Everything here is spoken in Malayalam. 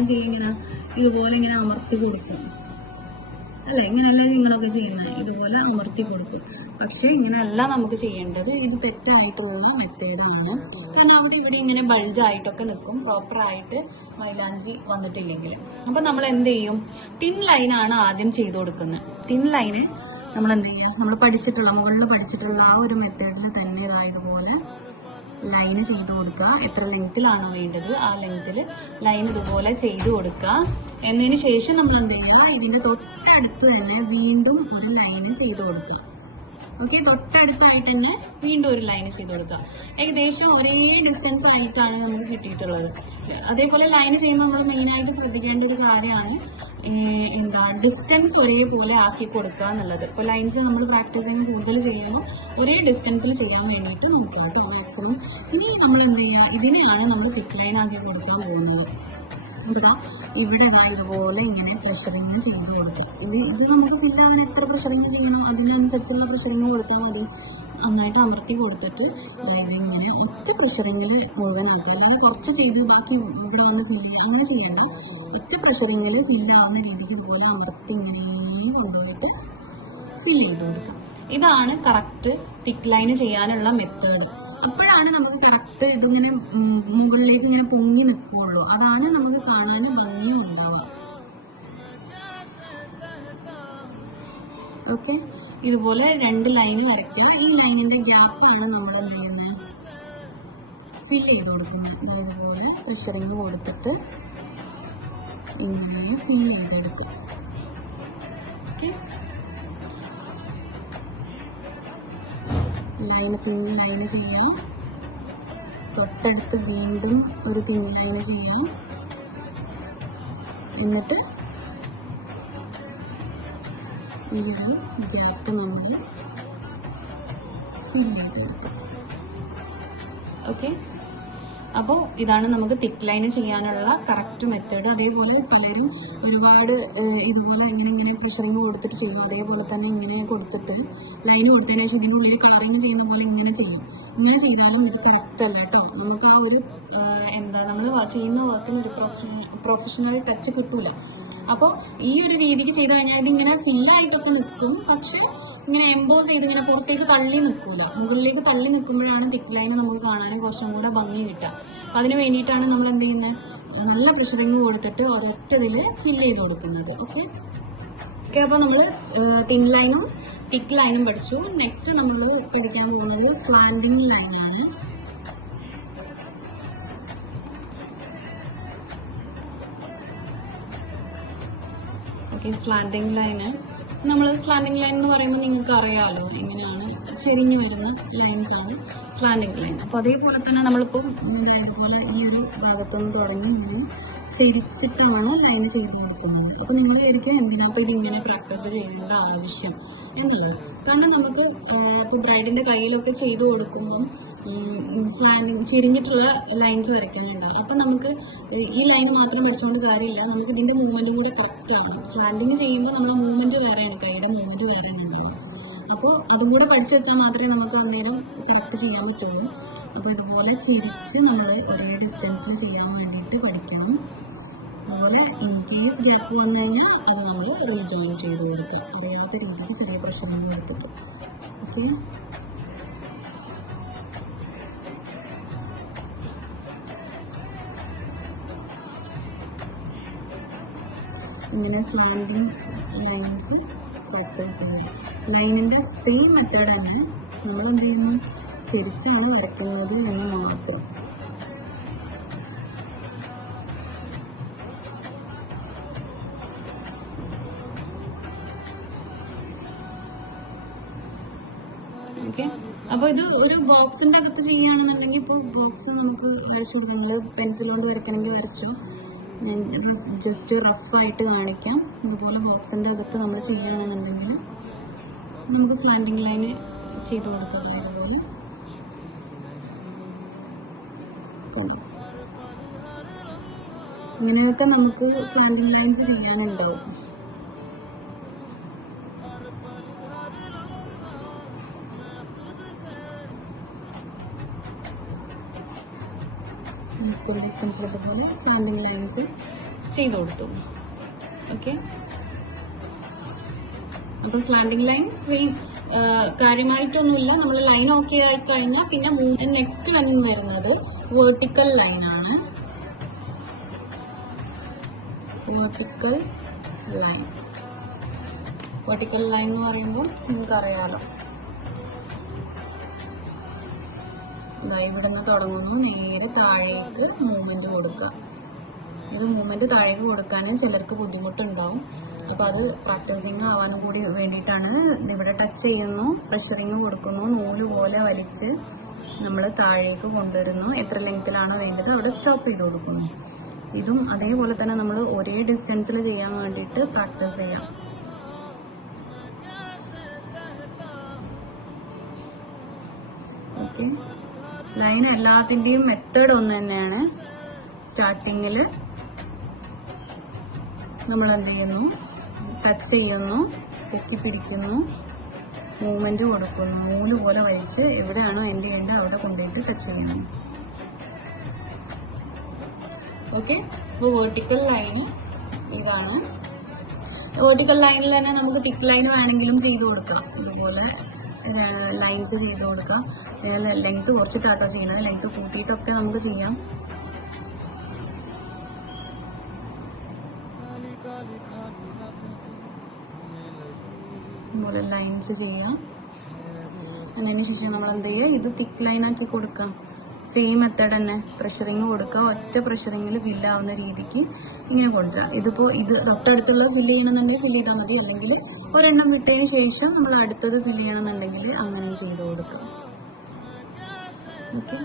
ഇങ്ങനെ ഇതുപോലെ ഇങ്ങനെ അമർത്തി കൊടുക്കും അല്ലേ? ഇങ്ങനെയല്ലേ നിങ്ങളൊക്കെ ചെയ്യുന്നത്? ഇതുപോലെ അമർത്തി കൊടുക്കും. പക്ഷെ ഇങ്ങനെയല്ല നമുക്ക് ചെയ്യേണ്ടത്. ഇത് തെറ്റായിട്ടുള്ള മെത്തേഡാണ്. കാരണം അവിടെ ഇവിടെ ഇങ്ങനെ ബൾജായിട്ടൊക്കെ നിൽക്കും, പ്രോപ്പറായിട്ട് മൈലാഞ്ചി വന്നിട്ടില്ലെങ്കിൽ. അപ്പം നമ്മൾ എന്ത് ചെയ്യും? തിൻ ലൈനാണ് ആദ്യം ചെയ്ത് കൊടുക്കുന്നത്. തിൻ ലൈന് നമ്മൾ എന്ത് ചെയ്യുക? നമ്മൾ മുകളിൽ പഠിച്ചിട്ടുള്ള ആ ഒരു മെത്തേഡിൽ തന്നെ ഇതുപോലെ ലൈന് ചെയ്ത് കൊടുക്കുക. എത്ര ലെങ്ത്തിലാണോ വേണ്ടത് ആ ലെങ്ത്തിൽ ലൈൻ ഇതുപോലെ ചെയ്ത് കൊടുക്കുക. എന്നതിന് ശേഷം നമ്മൾ എന്ത് ചെയ്യുക? ഇതിന്റെ തൊട്ടടുത്ത് തന്നെ വീണ്ടും ഒരു ലൈന് ചെയ്ത് കൊടുക്കുക. ഓക്കെ, തൊട്ടടുത്തായിട്ട് തന്നെ വീണ്ടും ഒരു ലൈൻ ചെയ്ത് കൊടുക്കുക. ഏകദേശം ഒരേ ഡിസ്റ്റൻസ് ആയിട്ടാണ് നമുക്ക് കിട്ടിയിട്ടുള്ളത്. അതേപോലെ ലൈൻ ചെയ്യുമ്പോൾ നമ്മൾ മെയിനായിട്ട് ശ്രദ്ധിക്കേണ്ട ഒരു കാര്യമാണ് ഡിസ്റ്റൻസ് ഒരേപോലെ ആക്കി കൊടുക്കുക എന്നുള്ളത്. ഇപ്പോൾ ലൈൻസ് നമ്മൾ പ്രാക്ടീസിങ് കൂടുതൽ ചെയ്യുമ്പോൾ ഒരേ ഡിസ്റ്റൻസിൽ ചെയ്യാൻ വേണ്ടിയിട്ട് നോക്കുക കേട്ടോ മാക്സിമം. ഇനി നമ്മൾ എന്ത് ചെയ്യുക? ഇതിനെയാണ് നമ്മൾ തിക്ക് ലൈൻ ആക്കി കൊടുക്കാൻ പോകുന്നത്. ഇവിടെ ഇതുപോലെ ഇങ്ങനെ പ്രഷറിങ് ചെയ്ത് കൊടുക്കുക. ഇത് നമുക്ക് ഫില്ലാവാൻ എത്ര പ്രഷറിങ് ചെയ്യണം അതിനനുസരിച്ചുള്ള പ്രഷറിങ് കൊടുത്താൽ മതി. നന്നായിട്ട് അമർത്തി കൊടുത്തിട്ട് ഇങ്ങനെ ഒറ്റ പ്രഷറിങ്ങിൽ മുഴുവനാക്കുക. അല്ലെങ്കിൽ കുറച്ച് ചെയ്ത് ബാക്കി ഇവിടെ വന്ന് അങ്ങനെ ചെയ്യണം. ഒറ്റ പ്രഷറിങ്ങിൽ ഫില്ലാവുന്ന രീതിക്ക് ഇതുപോലെ അമർത്തി ഇങ്ങനെ കൊണ്ടുപോയിട്ട് ഫില്ല് ചെയ്ത് കൊടുക്കാം. ഇതാണ് കറക്റ്റ് തിക്ക് ലൈന് ചെയ്യാനുള്ള മെത്തേഡ്. അപ്പോഴാണ് നമുക്ക് കറക്റ്റ് ഇതിങ്ങനെ മുകളിലേക്ക് ഇങ്ങനെ പൊങ്ങി നിൽക്കുള്ളൂ. അതാണ് നമുക്ക് കാണാൻ ഭംഗി ഉണ്ടാവുക. ഓക്കെ, ഇതുപോലെ 2 ലൈന് വരയ്ക്കുക. ഈ ലൈനിന്റെ ഗ്യാപ്പാണ് നമ്മൾ എന്ത് ചെയ്യുന്നത്? ഫില്ല് ചെയ്ത് കൊടുക്കുന്നത്. ഇതുപോലെ പ്രഷറിങ് കൊടുത്തിട്ട് ഇങ്ങനെ ഫില്ല് ചെയ്തെടുക്കും. ഓക്കെ, പിൻ ലൈന് ചെയ്യാം. തൊട്ടടുത്ത് വീണ്ടും ഒരു പിൻ ലൈന് ചെയ്യാം. എന്നിട്ട് ഈ ഒരു ഗ്യാപ്പ് നമ്മൾ ഫില്ല് ചെയ്തെടുക്കും. ഓക്കെ, അപ്പോൾ ഇതാണ് നമുക്ക് തിക്ക് ലൈന് ചെയ്യാനുള്ള കറക്റ്റ് മെത്തേഡ്. അതേപോലെ പലരും ഒരുപാട് ഇതുപോലെ ഇങ്ങനെ പ്രഷറിങ് കൊടുത്തിട്ട് ചെയ്യും. അതേപോലെ തന്നെ ഇങ്ങനെ കൊടുത്തിട്ട് ലൈന് കൊടുത്തതിന് ശേഷം ഇതിനുള്ളിൽ കളറിങ് ചെയ്യുന്ന പോലെ ഇങ്ങനെ ചെയ്യും. ഇങ്ങനെ ചെയ്താലും ഇത് കറക്റ്റ് അല്ല കേട്ടോ. നമുക്ക് ആ ഒരു നമ്മൾ ചെയ്യുന്ന വർക്കിന് ഒരു പ്രൊഫഷണൽ ടച്ച് കിട്ടൂല. അപ്പോൾ ഈ ഒരു രീതിക്ക് ചെയ്ത് കഴിഞ്ഞാൽ ഇതിങ്ങനെ ഫില്ലായിട്ടൊക്കെ നിൽക്കും. പക്ഷെ ഇങ്ങനെ എംബോസ് ചെയ്ത് ഇങ്ങനെ പുറത്തേക്ക് തള്ളി നിൽക്കൂല. മുകളിലേക്ക് തള്ളി നിൽക്കുമ്പോഴാണ് തിക്ക് ലൈന് നമുക്ക് കാണാനും കുറച്ചും കൂടെ ഭംഗി കിട്ടുക. അതിന് വേണ്ടിയിട്ടാണ് നമ്മൾ എന്ത് ചെയ്യുന്നത്? നല്ല പ്രഷറിങ് കൊടുത്തിട്ട് ഒരൊറ്റതിൽ ഫില്ല് ചെയ്ത് കൊടുക്കുന്നത്. ഓക്കെ, അപ്പോൾ നമ്മൾ തിൻ ലൈനും തിക്ക് ലൈനും പഠിച്ചു. നെക്സ്റ്റ് നമ്മൾ പഠിക്കാൻ പോകുന്നത് സ്ലാൻഡിങ് ലൈനാണ്. Okay, slanting line slanting line എന്ന് പറയുമ്പോൾ നിങ്ങൾക്ക് അറിയാമല്ലോ എങ്ങനെയാണ് ചെരിഞ്ഞു വരുന്ന ലൈൻസ് ആണ് സ്ലാൻഡിങ് ലൈൻ. അപ്പോൾ അതേപോലെ തന്നെ നമ്മളിപ്പോൾ അതേപോലെ ഈ ഒരു ഭാഗത്തുനിന്ന് തുടങ്ങി ഇങ്ങനെ ചെരിച്ചിട്ടാണ് ലൈൻ ചെയ്ത് കൊടുക്കുന്നത്. അപ്പോൾ നിങ്ങൾ ശരിക്കും എന്തിനകത്ത് ഇതിങ്ങനെ പ്രാക്ടീസ് ചെയ്യേണ്ട ആവശ്യം എന്നുള്ളത്. കാരണം നമുക്ക് ഇപ്പോൾ ബ്രൈഡിന്റെ കയ്യിലൊക്കെ ചെയ്ത് കൊടുക്കുമ്പം സ്ലാൻഡിങ് ചെരിഞ്ഞിട്ടുള്ള ലൈൻസ് വരയ്ക്കാനുണ്ടാവും. അപ്പം നമുക്ക് ഈ ലൈൻ മാത്രം വരച്ചുകൊണ്ട് കാര്യമില്ല. നമുക്ക് ഇതിന്റെ മൂവ്മെന്റ് കൂടെ കറക്റ്റ് ആണ്. സ്ലാൻഡിങ് ചെയ്യുമ്പോൾ നമ്മുടെ മൂവ്മെന്റ് വേറെയാണ്, കൈയുടെ മൂവ്മെന്റ് വേറെയാണ് ഉണ്ടാവും. അപ്പോൾ അതും കൂടെ പഠിച്ചു വെച്ചാൽ മാത്രമേ നമുക്ക് അന്നേരം കറക്റ്റ് ചെയ്യാൻ പറ്റുള്ളൂ. അപ്പോൾ ഇതുപോലെ ചിരിച്ച് നമ്മൾ ഒരേ ഡിസ്റ്റൻസിൽ ചെയ്യാൻ വേണ്ടിയിട്ട് പഠിക്കണം. അതുപോലെ ഇൻ കേസ് ഗ്യാപ്പ് വന്നു കഴിഞ്ഞാൽ അത് നമ്മൾ റീജോയിൻ ചെയ്ത് കൊടുക്കുക. അറിയാത്ത രീതിക്ക് ചെറിയ പ്രശ്നങ്ങൾ കൊടുത്തിട്ട്. ഓക്കെ, ഇങ്ങനെ സ്ലാൻഡിങ് ലൈൻസ് പ്രാക്ടീസ് ചെയ്യാം. ലൈനിന്റെ സെയിം മെത്തേഡ് തന്നെ നമ്മൾ എന്ത് ചെയ്യുന്നു? ചെരിച്ചാണ് വരയ്ക്കുന്നത് എന്ന് മാത്രം. ഓക്കെ, അപ്പോൾ ഇത് ഒരു ബോക്സിന്റെ അകത്ത് ചെയ്യുകയാണെന്നുണ്ടെങ്കിൽ ഇപ്പോൾ ബോക്സ് നമുക്ക് വരച്ചു കൊടുക്കാം. നിങ്ങൾ പെൻസിൽ കൊണ്ട് വരയ്ക്കണമെങ്കിൽ വരച്ചോ. ഞാൻ ജസ്റ്റ് റഫായിട്ട് കാണിക്കാം. അതുപോലെ ബോക്സിന്റെ അകത്ത് നമ്മൾ ചെയ്യുകയാണെന്നുണ്ടെങ്കിൽ നമുക്ക് സ്ലാൻഡിങ് ലൈന് ചെയ്ത് കൊടുക്കാം. അതുപോലെ ഇങ്ങനെയൊക്കെ നമുക്ക് സ്ലാൻഡിങ് ലൈൻസ് ചെയ്യാനുണ്ടാവും. for example, standing lines ചെയ്ത് കൊടുത്തു. ഓക്കെ, അപ്പൊ സ്ലാൻഡിങ് ലൈൻ സെയിം കാര്യമായിട്ടൊന്നുമില്ല. നമ്മൾ ലൈൻ ഓക്കെ ആയി കഴിഞ്ഞാൽ പിന്നെ നെക്സ്റ്റ് വരുന്നത് വേർട്ടിക്കൽ ലൈൻ ആണ്. വേർട്ടിക്കൽ ലൈൻ എന്ന് പറയുമ്പോൾ നിങ്ങൾക്കറിയാലോ, ഇവിടെ നിന്ന് തുടങ്ങുന്നു, നേരെ താഴേക്ക് മൂവ്മെന്റ് കൊടുക്കുക. ഇത് മൂവ്മെന്റ് താഴേക്ക് കൊടുക്കാൻ ചിലർക്ക് ബുദ്ധിമുട്ടുണ്ടാവും. അപ്പൊ അത് പ്രാക്ടീസിങ് ആവാനും കൂടി വേണ്ടിയിട്ടാണ്. ഇവിടെ ടച്ച് ചെയ്യുന്നു, പ്രഷറിങ് കൊടുക്കുന്നു, നൂല് പോലെ വലിച്ച് നമ്മൾ താഴേക്ക് കൊണ്ടുവരുന്നു. എത്ര ലെങ്ത്തിലാണോ വേണ്ടത് അവിടെ സ്റ്റോപ്പ് ചെയ്ത് കൊടുക്കുന്നു. ഇതും അതേപോലെ തന്നെ നമ്മൾ ഒരേ ഡിസ്റ്റൻസിൽ ചെയ്യാൻ വേണ്ടിയിട്ട് പ്രാക്ടീസ് ചെയ്യാം. ഓക്കെ, ലൈൻ എല്ലാത്തിന്റെയും മെത്തേഡ് ഒന്ന് തന്നെയാണ്. സ്റ്റാർട്ടിങ്ങിൽ നമ്മൾ എന്ത് ചെയ്യുന്നു, ടച്ച് ചെയ്യുന്നു, പൊക്കി പിടിക്കുന്നു, മൂവ്മെന്റ് കൊടുക്കുന്നു, നൂല് പോലെ വലിച്ച് എവിടെയാണോ എൻഡ് ചെയ്യേണ്ടത് അവിടെ കൊണ്ടുപോയിട്ട് ടച്ച് ചെയ്യുന്നു. ഓക്കെ, അപ്പോൾ വേർട്ടിക്കൽ ലൈന് ഇതാണ്. വേർട്ടിക്കൽ ലൈനിൽ തന്നെ നമുക്ക് തിക്ക് ലൈൻ വേണമെങ്കിലും ചെയ്ത് കൊടുക്കാം. അതുപോലെ ലൈൻസ് ചെയ്ത് കൊടുക്കാം. ലെങ്ത് കുറച്ചിട്ടാട്ടോ ചെയ്യുന്നത്, ലെങ്ത് കൂട്ടിയിട്ടൊക്കെ നമുക്ക് ചെയ്യാം. അതുപോലെ ലൈൻസ് ചെയ്യാം. അതിനുശേഷം നമ്മൾ എന്ത് ചെയ്യുക, ഇത് തിക്ക് ലൈൻ ആക്കി കൊടുക്കാം. സെയിം മെത്തേഡ് തന്നെ, പ്രഷറിങ് കൊടുക്കുക. ഒറ്റ പ്രഷറിങ്ങിൽ ഫില്ലാവുന്ന രീതിക്ക് ഇങ്ങനെ കൊടുക്കുക. ഇതിപ്പോൾ ഇത് തൊട്ടടുത്തുള്ള ഫില്ല് ചെയ്യണമെന്നുണ്ടെങ്കിൽ ഫില്ല് ചെയ്താൽ മതി, അല്ലെങ്കിൽ ഒരെണ്ണം വിട്ടതിന് ശേഷം നമ്മൾ അടുത്തത് ഫില്ല് ചെയ്യണമെന്നുണ്ടെങ്കിൽ അങ്ങനെ ചെയ്ത് കൊടുക്കുക. ഓക്കെ.